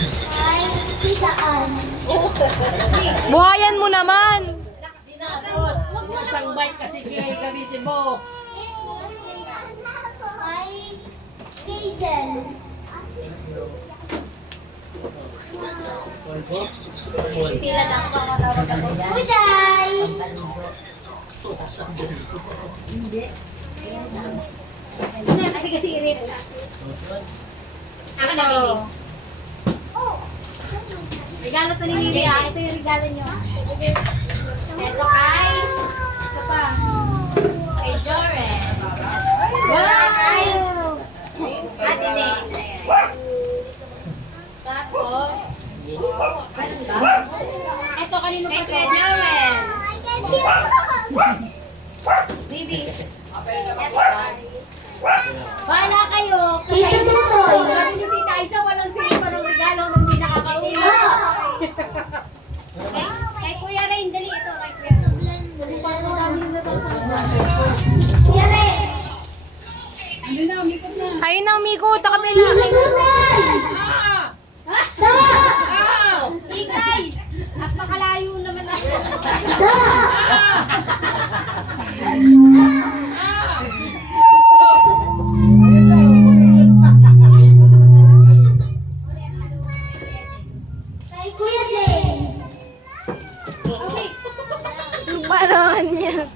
Ay, kitaan. Buhayan mo naman. Huwag mo isang bite kasi kaya gamitin mo. Ay, Hazel. Pila lang po ako na Ujay! Ate kasi irin. Ako na, baby. Regalo to ni Lily, ah. Ito yung regalo nyo. Ito kay... Ito pa. Kay Joren. Kay... Ate Dane. Tapos... Ito kanino pa ito? Kay Joren. Baby. Bahala kayo. Tita Tutoy. Sabi ni Tita Isa, walang sige pa ng regalo nang hindi nakakauwi. Kay Kuya Rain, dali ito kay Kuya Rain. Kuya Re. Ayun na, umikot. Takapin Tita na. Tutoy. Ikay! At makalayo naman ako. Kay Kuya James. Paano yan?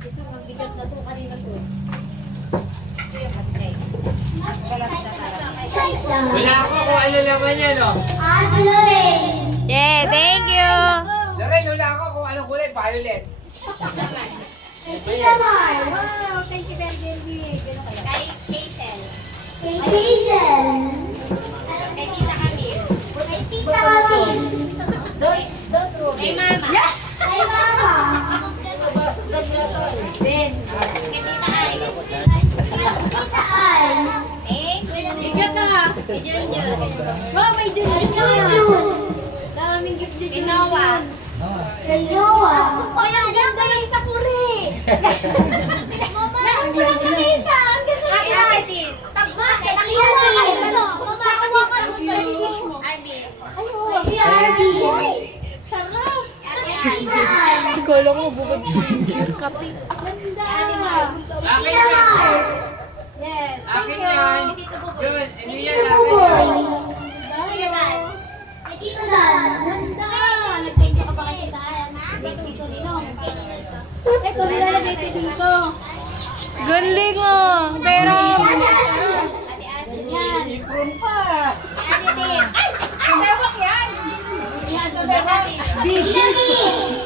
Ito, magbigat na to kanina to. Ito yung mas kay. Shaisa. Wala ako kung ano naman yan, oh. At Lorraine. Yeah, thank you. Lorraine, wala ako kung anong kulay. Violet. Kay Tita Mars. Wow, thank you very much. Kay Hazel. Kay Hazel. Kay Tita Camille. Kay Tita Camille. Kay Mama. Kay Mama. Ben. Kay Tita Ice. Tita Ice. Bigat na. Kay Junjun. Wow, may Junjun Kay na. Junjun. Daming gift ni Noah. Kay Noah. Ay, ang ganda ng takuri. Mama. Ang ganda ng ita. Ang ganda ng ita. Pagbukas Kay kay Tita Lynn. Kung saan ka sa wish mo. Arby. Kay Kuya Arby. Sarap. Tita Ann. Kala mo, bukod kape. Ganda. Akin Tita yan. Mars. Yes. Akin yan. Yun, Kay hindi Tita yan akin Buboy. yan. Kuya Dan. Kay Tita Dan. Ganda. Nag-thank you ka pa kay Tita Ann. Thank you, Ninong. Ito, nilalagay ko dito. Galing oh. Pero, Ate Ashley. Yan. Ipon pa. Ate Din. Ay! Ang tawag yan! Yan, sa Ate. Tita Kim.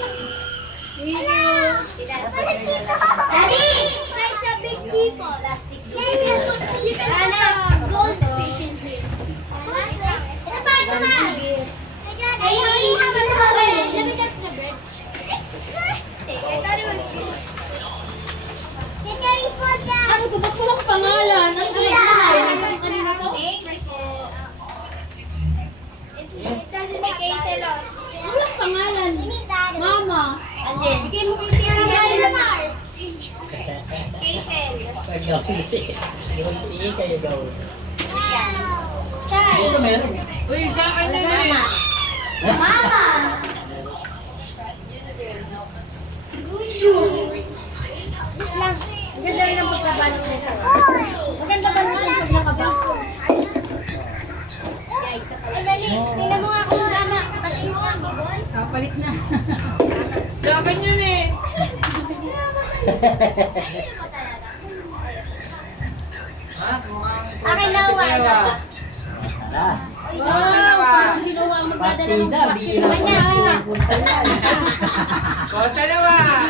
Daddy! May sa big people. Plastic. You can put a goldfish in here. Ito pa, ito pa. Hey, let me touch the bread. It's plastic. I thought it was good. Ano to? Ba't walang pangalan? Ang kanina to? May Kaisel. Walang pangalan. Mama. Bigay mo kay Tita Mars. Kaisel. Chay. Uy, sa akin na eh. Mama. Ang ganda rin ang pagkabalot nito. Maganda ba nito yung pag nakabalot? Ay, dali. Tingnan mo nga kung tama. Pag-iwan mo ang bibol. Kapalit na. Sa akin yun eh. Ha? Akin na, wala. Wow, parang sino ang magdadala ng basket. Kanya, kanya. Konta naman.